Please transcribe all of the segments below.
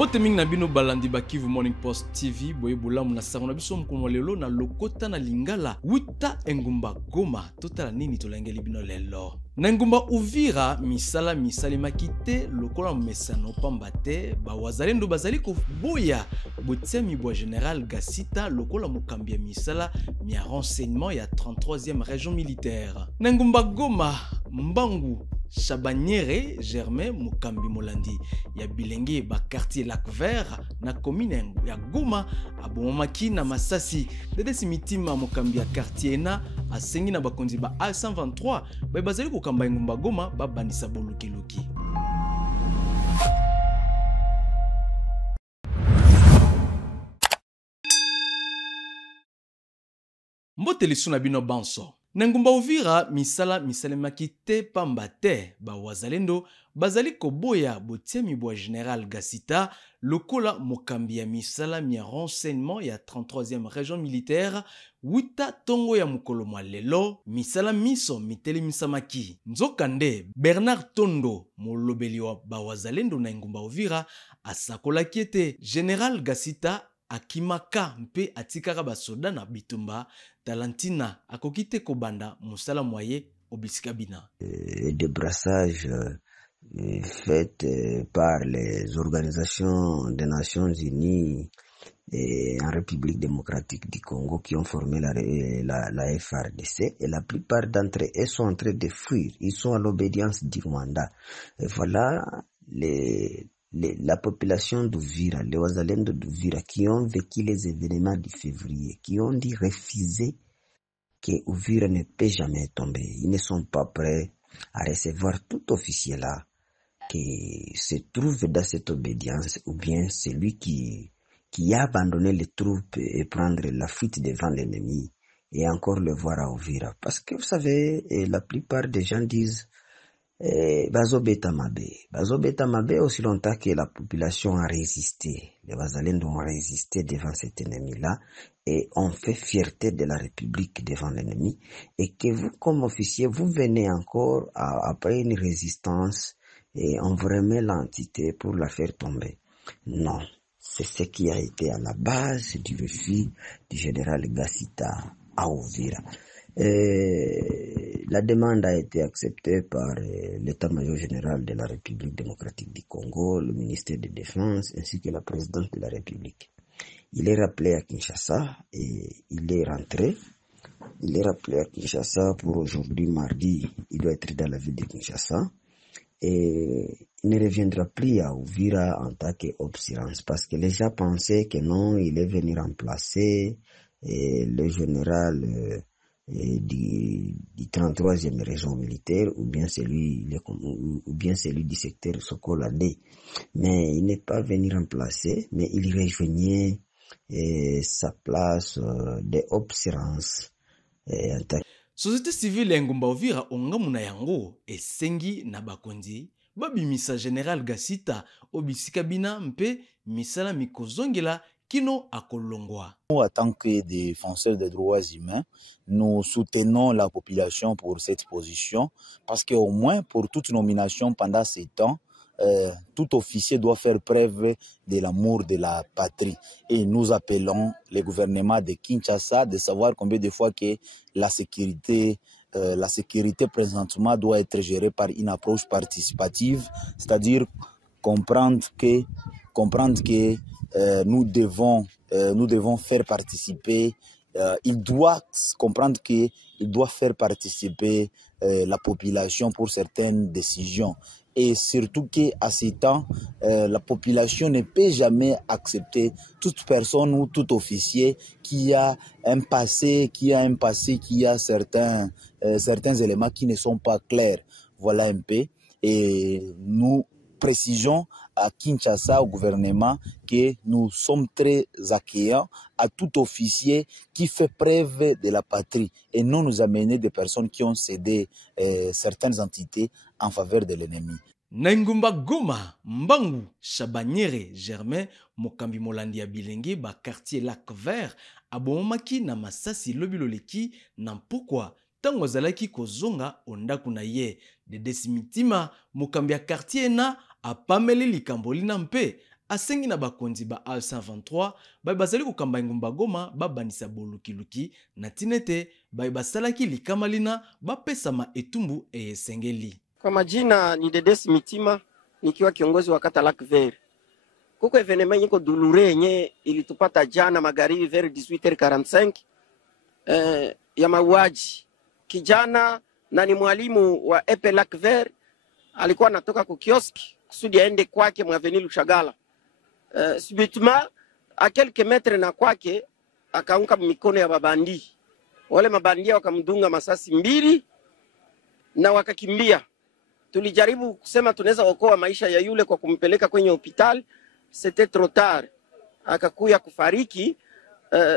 Mbote mingi na bino balandi ba Kivu Morning Post TV boye bolamu na sango na biso mkono lelo na lokota na Lingala wita engumba Goma totala nini tolengeli bino lelo. Na ngumba Uvira misala makite lokola mesano pamba te ba wazalendo bazali ko boya botiami bwa General Gasita lokola mukambia misala mia renseignement ya 33e région militaire. Na ngumba Goma Mbangu Chabaniere Germain Mukambi Molandi ya bilenge ba quartier Lac Vert na commune ya Goma abomaki na Masasi dede simitima Mukambi ya quartier na asengi na bakonzi ba A123 ba bazali ko kamba ngumba Goma ba bandisa boluki. Mboteli suna bino banso. Nangumba Uvira misala makite pamba te ba wazalendo bazali koboya botiami bwa General Gasita lokola mokambi ya misala mia renseignement ya 33e région militaire wita tongo ya mukolo mwa lelo misala miso miteli misamaki nzokande Bernard Tondo molobeli wa ba wazalendo na ngumba Uvira asakola kiete General Gasita akimaka mpe atikaka basoda na bitumba Talantina akokite kobanda musala moye obisika bina. Des brassages faits par les organisations des Nations Unies et en République démocratique du Congo qui ont formé la FARDC et la plupart d'entre eux sont en train de fuir. Ils sont à l'obédience du Rwanda. Et voilà la population d'Uvira, les Wazalendo d'Uvira qui ont vécu les événements du février, qui ont dit refuser que Uvira ne peut jamais tomber. Ils ne sont pas prêts à recevoir tout officier là qui se trouve dans cette obédience ou bien celui qui a abandonné les troupes et prendre la fuite devant l'ennemi et encore le voir à Uvira. Parce que vous savez, la plupart des gens disent Bazo Beta Mabe aussi longtemps que la population a résisté. Les Wazalendo ont résisté devant cet ennemi-là et ont fait fierté de la République devant l'ennemi. Et que vous, comme officier, vous venez encore après une résistance et on vous remet l'entité pour la faire tomber. Non, c'est ce qui a été à la base du refus du général Gasita à Uvira. La demande a été acceptée par l'état-major général de la République démocratique du Congo, le ministère de Défense ainsi que la présidente de la République. Il est rappelé à Kinshasa et il est rentré. Il est rappelé à Kinshasa pour aujourd'hui mardi. Il doit être dans la ville de Kinshasa et il ne reviendra plus à Uvira en tant qu'observance parce que les gens pensaient que non, il est venu remplacer le général du 33e région militaire ou bien celui du secteur Sokola D. Mais il n'est pas venu remplacer, mais il rejoignait sa place d'observance. Société civile ngumba Uvira ongamu na yango esengi na bakonzi babimisa General Gasita obisika bina mpe misala mikozongela Kino Akolongwa. Nous, en tant que défenseurs des droits humains, nous soutenons la population pour cette position parce qu'au moins pour toute nomination pendant ces temps, tout officier doit faire preuve de l'amour de la patrie. Et nous appelons le gouvernement de Kinshasa de savoir combien de fois que la sécurité présentement doit être gérée par une approche participative, c'est-à-dire comprendre que nous devons faire participer, il doit comprendre qu'il doit faire participer la population pour certaines décisions. Et surtout qu'à ces temps, la population ne peut jamais accepter toute personne ou tout officier qui a un passé, qui a certains éléments qui ne sont pas clairs. Voilà un peu. Et nous précisons à Kinshasa, au gouvernement, que nous sommes très accueillants à tout officier qui fait preuve de la patrie et non nous amener des personnes qui ont cédé certaines entités en faveur de l'ennemi. Nangumba Goma, Mbangu, Chabaniere, Germain, Mokambi Molandi ya bilenge ba quartier Lac Vert, abomaki na Masasi lobiloleki na mpokwa tango azalaki kozonga ondaku na ye de desimitima Mokambi ya quartier na apameli likambo lina mpe asengi na bakonzi ba A123 baye bazali kokamba engumba Goma babandisa bolukiluki na tinete baye basalaki likama lina bapesama etumbu esengeli. Kwa majina ni Dedesi Mitima, nikiwa kiongozi wa kata Lac Vert. Kuko evenement yiko dulure yenye ilitupata jana magharibi vers 18h45 ya mauaji. Kijana na ni mwalimu wa Epe Lac Vert alikuwa anatoka ku kioski kusudi aende kwake mwa Avenue Lushagala. Subitement a quelques metres na kwake akaanguka mikono ya mabandi. Wale mabandia wakamdunga masasi 2 na wakakimbia. Tulijaribu kusema tunaweza okoa maisha ya yule kwa kumpeleka kwenye hospitali, c'était trop tard. Akakuya kufariki.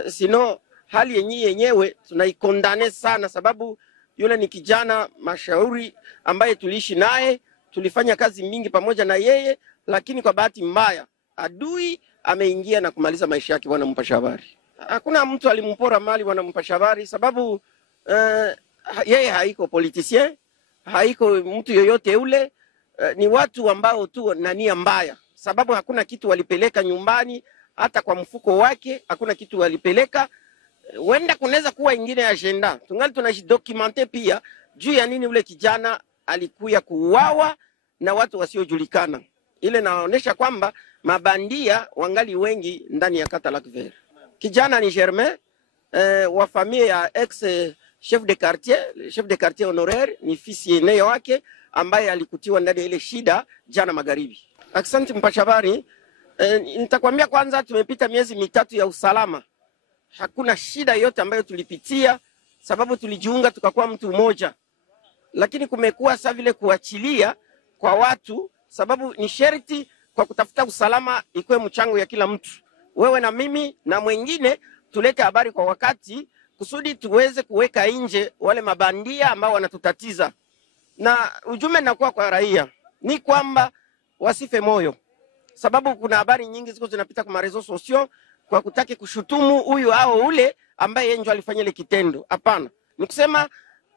Sino hali yenyewe tunaikondane sana, sababu yule ni kijana mashauri ambaye tuliishi naye, tulifanya kazi mingi pamoja na yeye, lakini kwa bahati mbaya adui ameingia na kumaliza maisha yake. Bwana mpasha habari, hakuna mtu alimpora mali bwana mpasha habari, sababu yeye haiko politicien, haiko mtu yoyote ule, ni watu ambao tu na nia mbaya, sababu hakuna kitu walipeleka nyumbani, hata kwa mfuko wake hakuna kitu walipeleka. Wenda kunaweza kuwa ingine agenda, tungali tunajidocumente pia juu ya nini ule kijana alikuya kuuawa na watu wasiojulikana. Ile naonesha kwamba mabandia wangali wengi ndani ya kata Lac Vert. Kijana ni Germain, wa familia ya ex chef de quartier honoraire, ni fils aîné wake ambaye alikutiwa ndani ya ile shida jana magharibi. Asante mpasha habari. Nitakwambia kwanza, tumepita miezi 3 ya usalama. Hakuna shida yote ambayo tulipitia, sababu tulijiunga tukakuwa mtu mmoja. Lakini kumekuwa sasa vile kuachilia kwa watu, sababu ni sharti kwa kutafuta usalama ikuwe mchango ya kila mtu. Wewe na mimi na mwingine tulete habari kwa wakati kusudi tuweze kuweka nje wale mabandia ambao wanatutatiza. Na ujumbe nakuwa kwa raia ni kwamba wasife moyo, sababu kuna habari nyingi ziko zinapita kwa reseaux sociaux kwa kutaki kushutumu huyu au ule ambaye yeye ndio alifanya ile kitendo. Hapana, nikusema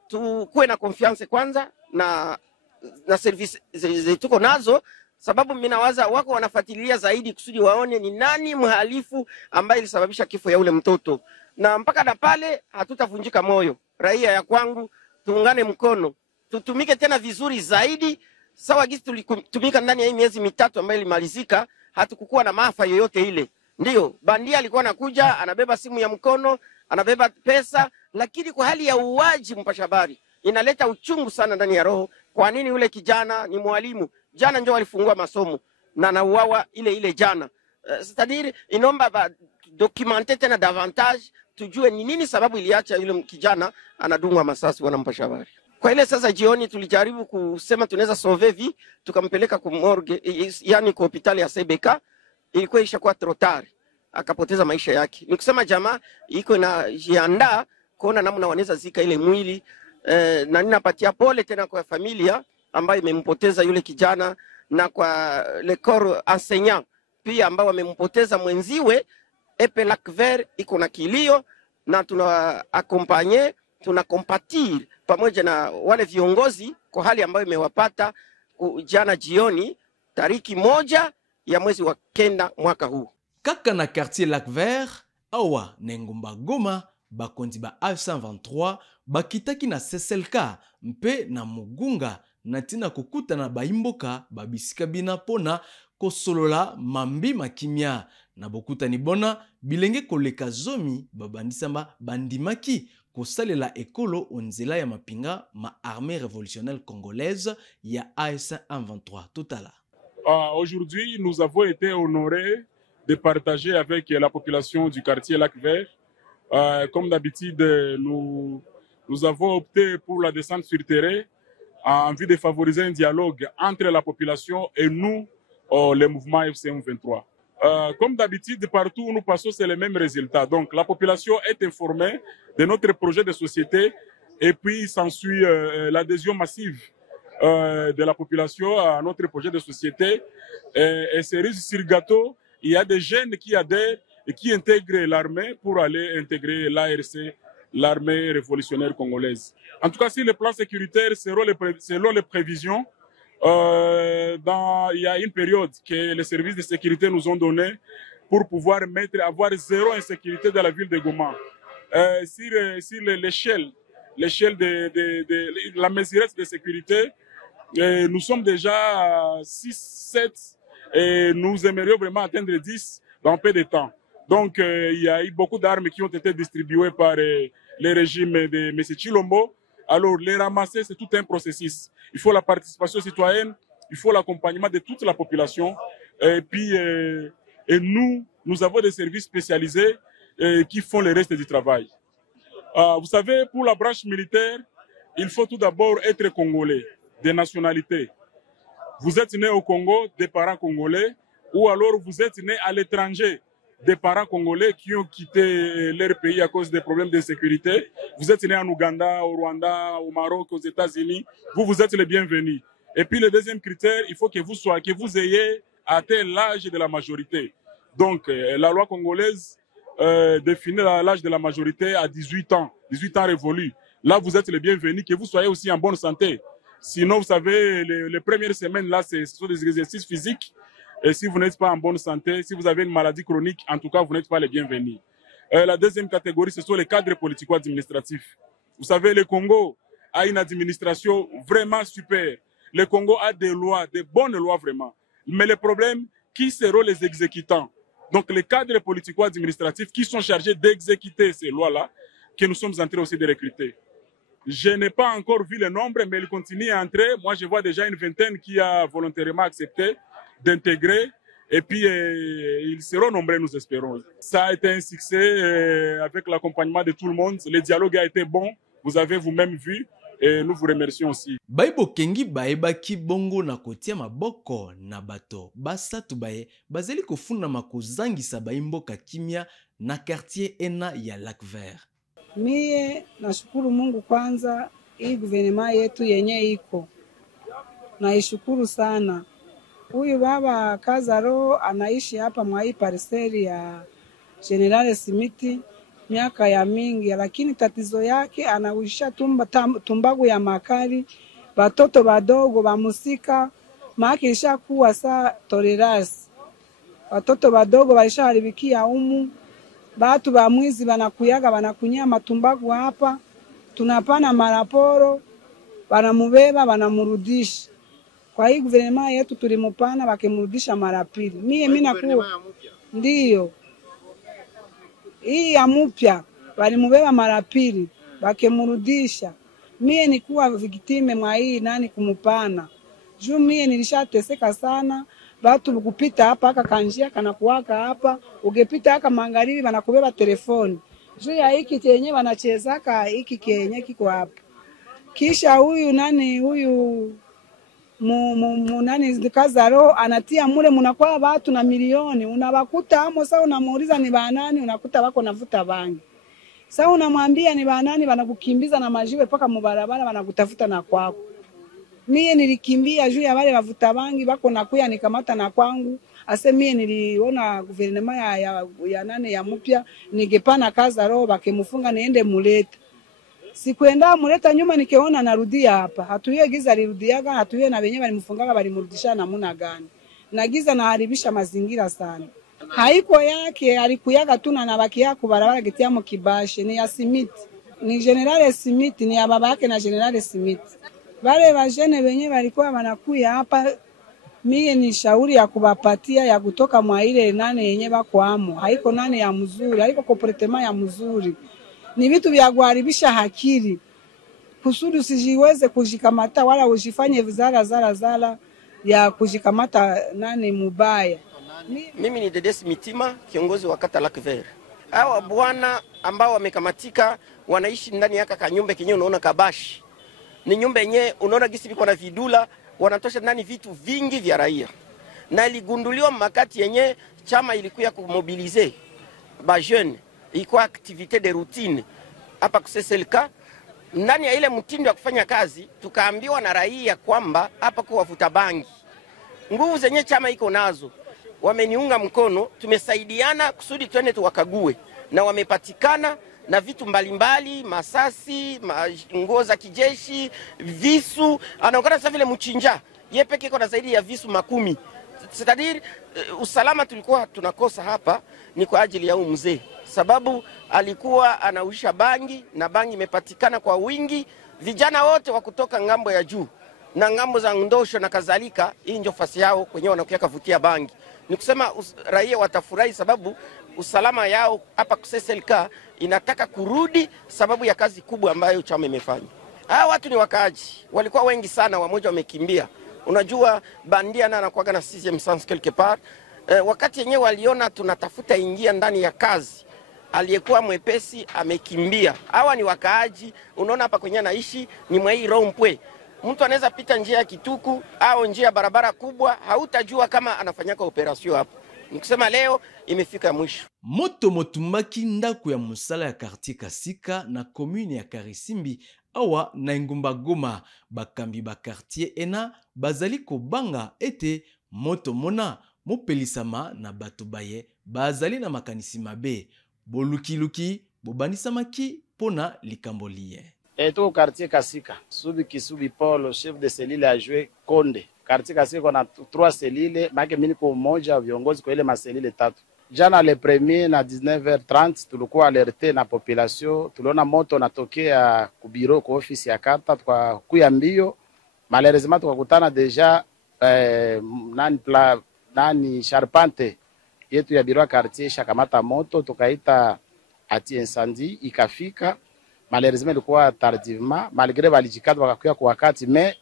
tukuwe na confiance kwanza na service zetuko nazo, sababu mimi nawaza wako wanafuatilia zaidi kusudi waone ni nani mhalifu ambaye ilisababisha kifo ya ule mtoto. Na mpaka na pale hatutavunjika moyo. Raia ya kwangu, tuungane mkono, tutumike tena vizuri zaidi. Sawa gisi tulitumika ndani ya hii miezi 3 ambayo ilimalizika, hatukukuwa na maafa yoyote ile. Ndio, bandia alikuwa anakuja, anabeba simu ya mkono, anabeba pesa, lakini kwa hali ya uwaji mpasha habari, inaleta uchungu sana ndani ya roho. Kwa nini ule kijana ni mwalimu? Jana ndio walifungua masomo na anauawa ile jana. C'est-à-dire inomba documenter tena davantage, tujue ni nini sababu iliacha yule kijana anadungwa masasi wanampasha habari. Kwa ile sasa jioni tulijaribu kusema tunaweza sauver vie, tukampeleka ku morgue, yani kwa hospitali ya CBK. Ilikuwa ishakuwa trop tard, akapoteza maisha yake. Nikusema jamaa iko na jiandaa kuona namna wanaweza zika ile mwili, na ninapatia pole tena kwa familia ambayo imempoteza yule kijana, na kwa le corps enseignant pia ambao wamempoteza mwenziwe. Epe Lac Vert iko na kilio, na tuna accompagner, tuna compatir pamoja na wale viongozi kwa hali ambayo imewapata jana jioni tariki 1 ya mwezi wa 9 mwaka huu. Kaka na quartier Lac Vert, awa nengumba Goma, bakonzi ba A123 bakitaki na SSLK mpe na Mugunga na tina kukuta na baimboka babisika bina pona kosolola mambi makimia na bokuta ni bona bilenge koleka zomi babandisamba bandimaki kosalela ekolo onzela ya mapinga ma armée révolutionnaire congolaise ya A123 totala. Aujourd'hui, nous avons été honorés de partager avec la population du quartier Lac Vert. Comme d'habitude, nous avons opté pour la descente sur terrain en vue de favoriser un dialogue entre la population et nous, le mouvement FCM 23. Comme d'habitude, partout où nous passons, c'est les mêmes résultats. Donc, la population est informée de notre projet de société et puis s'ensuit l'adhésion massive de la population à notre projet de société. Et cerise sur gâteau, il y a des jeunes qui adhèrent et qui intègrent l'armée pour aller intégrer l'ARC, l'armée révolutionnaire congolaise. En tout cas, si les plans sécuritaires, selon les prévisions, Il y a une période que les services de sécurité nous ont donnée pour pouvoir avoir zéro insécurité dans la ville de Goma. Sur l'échelle de la mesurette de sécurité, nous sommes déjà à 6, 7 et nous aimerions vraiment atteindre 10 dans peu de temps. Donc, il y a eu beaucoup d'armes qui ont été distribuées par les régimes de M. Chilombo. Alors, les ramasser, c'est tout un processus. Il faut la participation citoyenne, il faut l'accompagnement de toute la population. Et puis, et nous avons des services spécialisés qui font le reste du travail. Vous savez, pour la branche militaire, il faut tout d'abord être congolais, de nationalité. Vous êtes né au Congo, des parents congolais, ou alors vous êtes né à l'étranger, des parents congolais qui ont quitté leur pays à cause des problèmes d'insécurité. Vous êtes né en Ouganda, au Rwanda, au Maroc, aux États-Unis. Vous êtes les bienvenus. Et puis le deuxième critère, il faut que vous ayez atteint l'âge de la majorité. Donc la loi congolaise définit l'âge de la majorité à 18 ans révolus. Là, vous êtes les bienvenus, que vous soyez aussi en bonne santé. Sinon, vous savez, les premières semaines, là, ce sont des exercices physiques. Et si vous n'êtes pas en bonne santé, si vous avez une maladie chronique, en tout cas, vous n'êtes pas les bienvenus. La deuxième catégorie, ce sont les cadres politico-administratifs. Vous savez, le Congo a une administration vraiment super. Le Congo a des lois, des bonnes lois vraiment. Mais le problème, qui seront les exécutants? Donc, les cadres politico-administratifs qui sont chargés d'exécuter ces lois-là, que nous sommes en train aussi de recruter. Je n'ai pas encore vu le nombre, mais il continue à entrer. Moi, je vois déjà une vingtaine qui a volontairement accepté d'intégrer. Et puis, ils seront nombreux, nous espérons. Ça a été un succès avec l'accompagnement de tout le monde. Le dialogue a été bon. Vous avez vous-même vu. Et nous vous remercions aussi. Baibo kengi baebaki bongo na kotia maboko na bato basatu baye bazeli kofunda makozangisa baimboka kimia na quartier ena ya Lac Vert. Mie nashukuru Mungu kwanza, hii guvernema yetu yenye iko naishukuru sana. Huyu baba Kazaro anaishi hapa mwa hii parseli ya General Simiti miaka ya mingi, lakini tatizo yake anawisha tumbagu ya makali, batoto badogo bamusika maki ishakuwa saa tolerance. Watoto badogo walishaharibikia umu, batu ba mwizi banakuyaga banakunyia matumbagu hapa, tunapana maraporo, banamubeba banamurudisha. Kwa hii guvernema yetu tulimupana bakimurudisha mara pili. Mimi nakuwa ndiyo hii ya mupya walimubeba mara pili bakimurudisha. Mie nikuwa victime mwa hii nani kumupana. Juu mie nilishateseka sana. Batu kupita hapa aka kanjia kanakuwaka hapa, ugepita aka magharibi banakubeba telefoni. Juu ya hiki kenye wanachezaka hiki kenye kiko hapa. Kisha huyu nani huyu nani Kazaro anatia mule munakuwa watu na milioni, unawakuta hamo sasa unamuuliza ni banani, unakuta wako navuta bangi. Sasa unamwambia ni banani, wanakukimbiza na majiwe paka mubarabara wanakutafuta na kwako. Mie nilikimbia juu ya wale wavuta bangi bako nakuya nikamata na kwangu. Ase mie niliona guvernema ya nane ya mpya ningepana Kazaro bakemufunga niende muleta. Sikuenda muleta nyuma nikeona narudia hapa. Hatuye giza lirudiaga, hatuye na wenyewe walimfungaga walimrudisha namna gani. Na giza naharibisha mazingira sana. Haiko yake alikuyaga tu na baki yako barabara getiamo kibashe ni ya Simiti. Ni General Simiti, ni ya baba yake na General Simiti. Wale wajene wenyewe walikuwa wanakuya hapa, mie ni shauri ya kubapatia ya kutoka mwa ile nane yenye bako amo. Haiko nane ya mzuri, haiko kompletema ya mzuri. Ni vitu vya kuharibisha hakili. Kusudi usijiweze kujikamata wala usifanye zara ya kujikamata nani mubaya. Mimi ni Dedes Mitima, kiongozi wa kata Lac Vert. Hawa bwana ambao wamekamatika wanaishi ndani ya kanyumba kenye unaona kabashi. Ni nyumba yenye unaona gisi biko na vidula, wanatosha ndani vitu vingi vya raia. Na iligunduliwa makati yenye chama ilikuwa kumobilize ba jeune, ilikuwa activité de routine hapa kuseselka. Ndani ya ile mtindo wa kufanya kazi tukaambiwa na raia kwamba hapa kwa wavuta bangi. Nguvu zenye chama iko nazo wameniunga mkono, tumesaidiana kusudi twende tuwakague na wamepatikana na vitu mbalimbali, masasi, nguo za kijeshi, visu. Anaonekana sasa vile mchinja yeye peke yake na zaidi ya visu 10. C'est-à-dire usalama tulikuwa tunakosa hapa ni kwa ajili ya huyu mzee, sababu alikuwa anausha bangi na bangi imepatikana kwa wingi. Vijana wote wa kutoka ngambo ya juu na ngambo za Ndosho na kadhalika, hii ndio fasi yao kwenye wanakuja kuvutia bangi. Ni kusema raia watafurahi sababu usalama yao hapa KCCLK inataka kurudi sababu ya kazi kubwa ambayo chama imefanya. Hawa watu ni wakaaji, walikuwa wengi sana, wamoja wamekimbia. Unajua bandia na anakuwa na sixième sens quelque part. Wakati yenyewe waliona tunatafuta ingia ndani ya kazi, aliyekuwa mwepesi amekimbia. Hawa ni wakaaji, unaona hapa kwenye naishi ni mwa hii rompwe. Mtu anaweza pita njia ya Kituku au njia ya barabara kubwa, hautajua kama anafanyaka operation hapo. Nikusema leo imefika mwisho. Moto motumbaki ndako ya musala ya quartier Kasika na commune ya Karisimbi awa na Engumba Goma. Bakambi ba quartier ena bazali kobanga ete moto mona mopelisama na bato baye bazali na makanisi mabe. Boluki bobanisamaki pona likambo liye. Eto quartier Kasika, Subi Paul, chef de cellule a joué Konde. Quartier Kasika kuna 3 selile, make mimi niko mmoja viongozi kwa ile maselile 3. Jana le premier na 19h30 tulikuwa alerte na population, tuliona moto natokea ku bureau kwa ofisi ya kata kwa kuya mbio. Malheureusement tukakutana deja nani charpente yetu ya bureau quartier shakamata moto, tukaita ati incendie ikafika. Malheureusement ilikuwa tardivement, malgré balijikata wakakuya kwa wakati, mais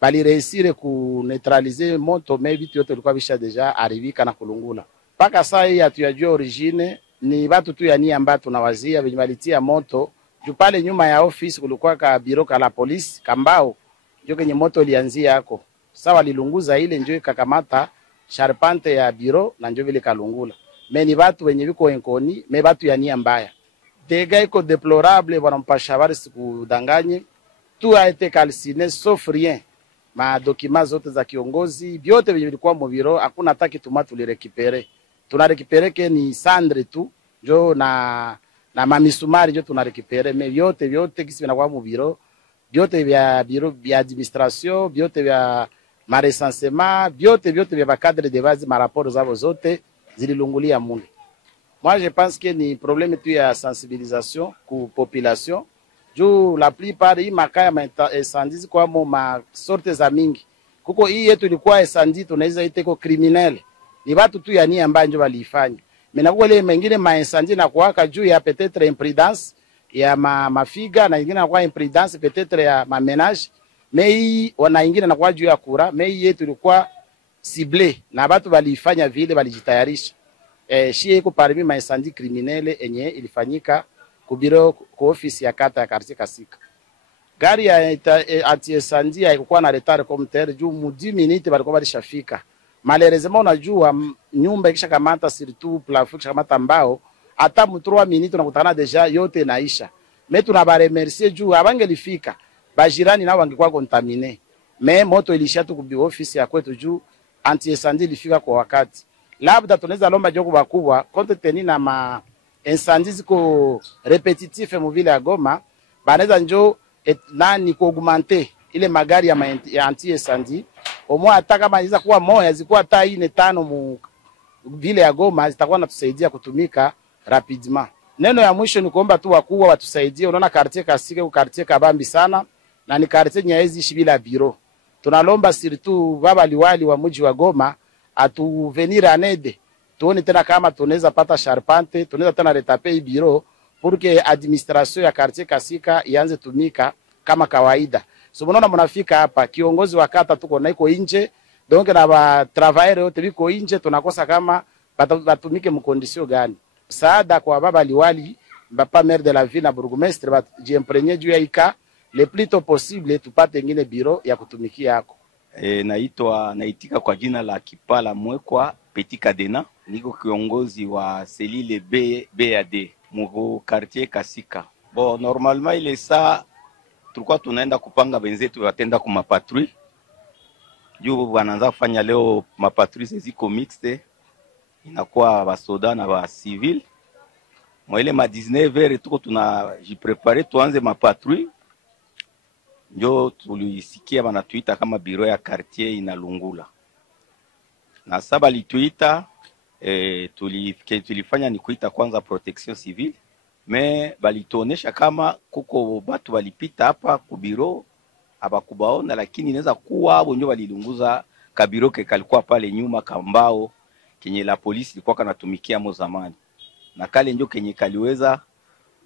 bali réussir ku neutraliser moto, mais vitu yote ilikuwa bisha deja arivika na kulungula. Paka saa hii hatujua origine, ni watu tu ya nia ambayo tunawazia venye walitia moto. Juu pale nyuma ya office kulikuwa ka biro ka la polisi kambao, ndio kwenye moto ilianzia yako. Sasa walilunguza ile ndio ikakamata charpente ya biro na ndio vile kalungula. Mais ni watu wenye viko enkoni, mais watu ya nia mbaya. Dega iko déplorable, wanampasha habari sikudanganye. Tout a été calciné sauf rien. Ma documents zote za kiongozi, vyote vilikuwa mu biro, hakuna hata kitu tulirekipere. Tunarekipere ke ni sandre tu, njo na mamisumari njo tunarekipere, me vyote kisi vinakuwa mu biro, vyote vya biro vya administration, vyote vya marecensement, vyote vya bakadre de base, maraporo zabo zote zililungulia mule. Moi je pense que ni problème tu ya sensibilisation ku population. Juu la plupart hii makaya incendie kwa ma sorte za mingi. Kuko hii yetu ilikuwa incendie tunaweza iteko criminel. Ni watu tu ya nia ambayo ndio walifanya. Mena kwa ile mengine ma incendie na kuwaka juu ya peut-être imprudence ya mafiga na ingine kwa imprudence peut-être ya ma ménage. Mais hii wana ingine na kwa juu ya kura, mais hii yetu ilikuwa ciblé na watu walifanya vile walijitayarisha. Shie iko parmi ma incendie criminel enye ilifanyika kubiro kwa ofisi ya kata ya quartier Kasika. Gari ya anti-incendie haikuwa na retard comme tel, juu mu 10 minutes balikuwa balishafika. Malheureusement unajua nyumba ikisha kamata surtout plafond kisha kamata mbao, hata mu 3 minutes unakutana deja yote naisha. Mais tunabaremercier juu abangelifika, bajirani nao wangekuwa contaminé. Mais moto ilisha tu kubi ofisi ya kwetu juu anti-incendie ilifika kwa wakati. Labda tunaweza lomba jogo bakubwa compte tenu na ma incendie ziko repetitif mu vile ya Goma, banaweza njo nani ku augmenter ile magari ya anti-incendie. Omo hata kama inaweza kuwa moja zikuwa hata 4-5 mu vile ya Goma zitakuwa natusaidia kutumika rapidement. Neno ya mwisho ni kuomba tu wakubwa watusaidie. Unaona quartier Kasika ku quartier kabambi sana na ni quartier nyaizi ishi bila biro. Tunalomba surtout baba liwali wa mji wa Goma atu venir en aide. Tuone tena kama tunaweza pata charpente, tunaweza tena retape hii biro pour que administration ya quartier Kasika ianze tumika kama kawaida. So mnaona mnafika hapa kiongozi wa kata tuko na iko nje, donc na ba travailleurs wote biko nje, tunakosa kama batumike mu condition gani. Saada kwa baba liwali, baba maire de la ville na bourgmestre bajiemprenye juu ya ika le plus tôt possible tupate ngine biro ya kutumikia yako. Naitika kwa jina la Kipala Mwekwa Petit Kadena, niko kiongozi wa selile BAD mu quartier Kasika. Bon, normalement ile saa tulikuwa tunaenda kupanga benzetu watenda ku mapatrouille. Juu wanaanza kufanya leo mapatrouille ziko mixte, inakuwa basoda na ba civil. Mwele ma 19h tuko tunajiprepare tuanze mapatrouille, njo tulisikia banatuita kama biro ya quartier inalungula. Na saba lituita tulifanya ni kuita kwanza protection civile, me balituonesha kama kuko batu balipita hapa ku biro abakubaona, lakini inaweza kuwa abo njo balilunguza kabiro ke kalikuwa pale nyuma kambao kenye la polisi ilikuwa kanatumikia mo zamani, na kale njo kenye kaliweza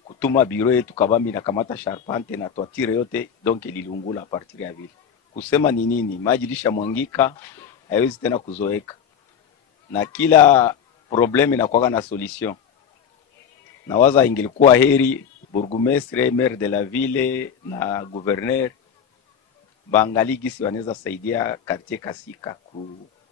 kutuma biro yetu kabambi na kamata charpente na toitire yote, donc ililungula a partir ya vile. Kusema ni nini, maji lisha mwangika, haiwezi tena kuzoeka, na kila probleme inakuwa na solution. Na waza ingilikuwa heri bourgmestre, maire de la ville na gouverneur bangali gisi wanaweza saidia quartier Kasika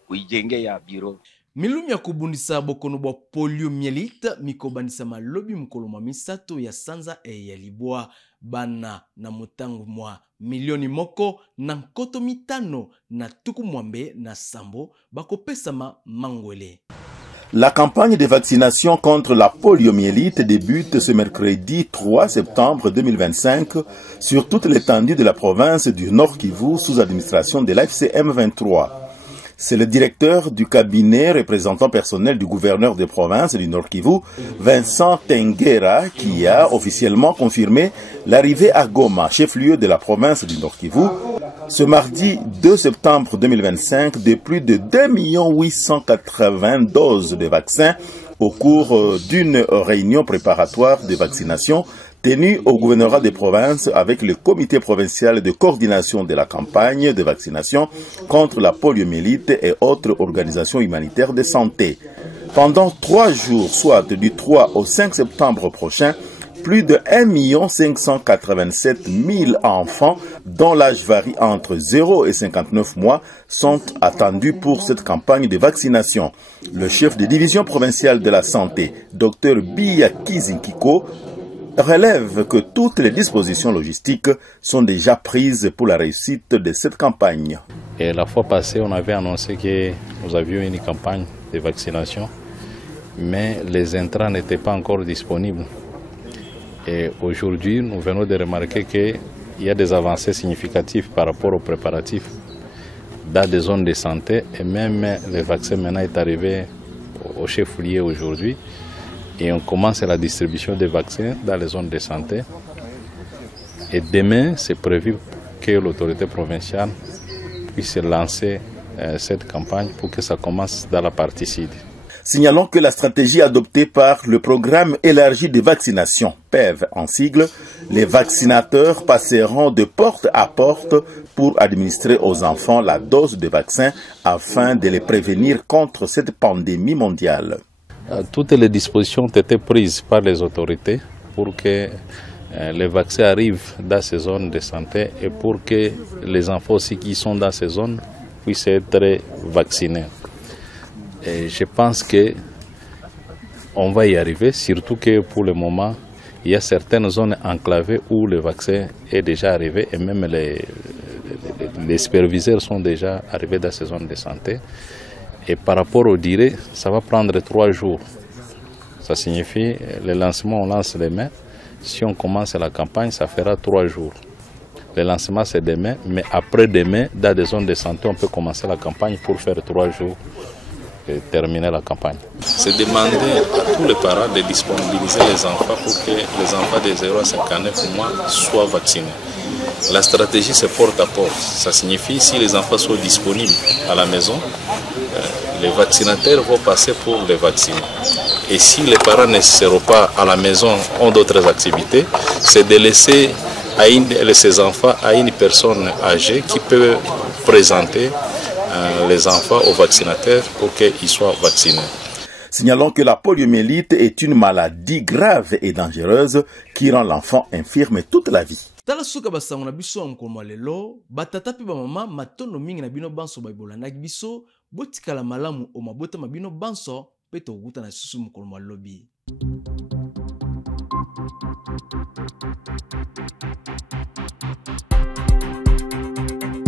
kuijenge ya biro. Milumi ya kubundisa bokono bwa poliomyélite mikobanisa malobi mukolo mwa misato ya sanza ya libwa bana na motango mwa milioni moko na nkoto mitano na tuku mwambe na sambo bakopesama mangwele. La campagne de vaccination contre la poliomyélite débute ce mercredi 3 septembre 2025 sur toute l'étendue de la province du Nord Kivu sous administration de l'AFCM 23. C'est le directeur du cabinet représentant personnel du gouverneur de province du Nord Kivu, Vincent Tengera, qui a officiellement confirmé l'arrivée à Goma, chef-lieu de la province du Nord Kivu, ce mardi 2 septembre 2025 de plus de 2 880 doses de vaccins au cours d'une réunion préparatoire de vaccination tenue au gouvernorat des provinces avec le comité provincial de coordination de la campagne de vaccination contre la poliomyélite et autres organisations humanitaires de santé. Pendant 3 jours, soit du 3 au 5 septembre prochain, plus de 1 587 000 enfants dont l'âge varie entre 0 et 59 mois sont attendus pour cette campagne de vaccination. Le chef de division provinciale de la santé, Dr Biya Kizinkiko, relève que toutes les dispositions logistiques sont déjà prises pour la réussite de cette campagne. Et la fois passée, on avait annoncé que nous avions une campagne de vaccination, mais les intrants n'étaient pas encore disponibles. Et aujourd'hui, nous venons de remarquer qu'il y a des avancées significatives par rapport aux préparatifs dans des zones de santé, et même le vaccin maintenant est arrivé au chef-lieu aujourd'hui. Et on commence la distribution des vaccins dans les zones de santé. Et demain, c'est prévu que l'autorité provinciale puisse lancer cette campagne pour que ça commence dans la partie sud. Signalons que la stratégie adoptée par le programme élargi de vaccination, PEV en sigle, les vaccinateurs passeront de porte à porte pour administrer aux enfants la dose de vaccin afin de les prévenir contre cette pandémie mondiale. Toutes les dispositions ont été prises par les autorités pour que les vaccins arrivent dans ces zones de santé et pour que les enfants aussi qui sont dans ces zones puissent être vaccinés. Et je pense qu'on va y arriver, surtout que pour le moment, il y a certaines zones enclavées où le vaccin est déjà arrivé et même les superviseurs sont déjà arrivés dans ces zones de santé. Et par rapport aux durées, ça va prendre 3 jours. Ça signifie, le lancement, on lance demain. Si on commence la campagne, ça fera 3 jours. Le lancement, c'est demain, mais après-demain, dans des zones de santé, on peut commencer la campagne pour faire 3 jours et terminer la campagne. C'est demander à tous les parents de disponibiliser les enfants pour que les enfants de 0 à 59 mois soient vaccinés. La stratégie, c'est porte à porte. Ça signifie si les enfants sont disponibles à la maison, les vaccinateurs vont passer pour les vacciner. Et si les parents ne seront pas à la maison, ont d'autres activités, c'est de laisser ces enfants à une personne âgée qui peut présenter les enfants aux vaccinateurs pour qu'ils soient vaccinés. Signalons que la poliomyélite est une maladie grave et dangereuse qui rend l'enfant infirme toute la vie. Tala suka basango na biso mkomo lelo batata pe ba mama matondo mingi na bino banso baibolandaki biso botikala malamu o mabota mabino banso pe tokuta na susu mkomo lobi.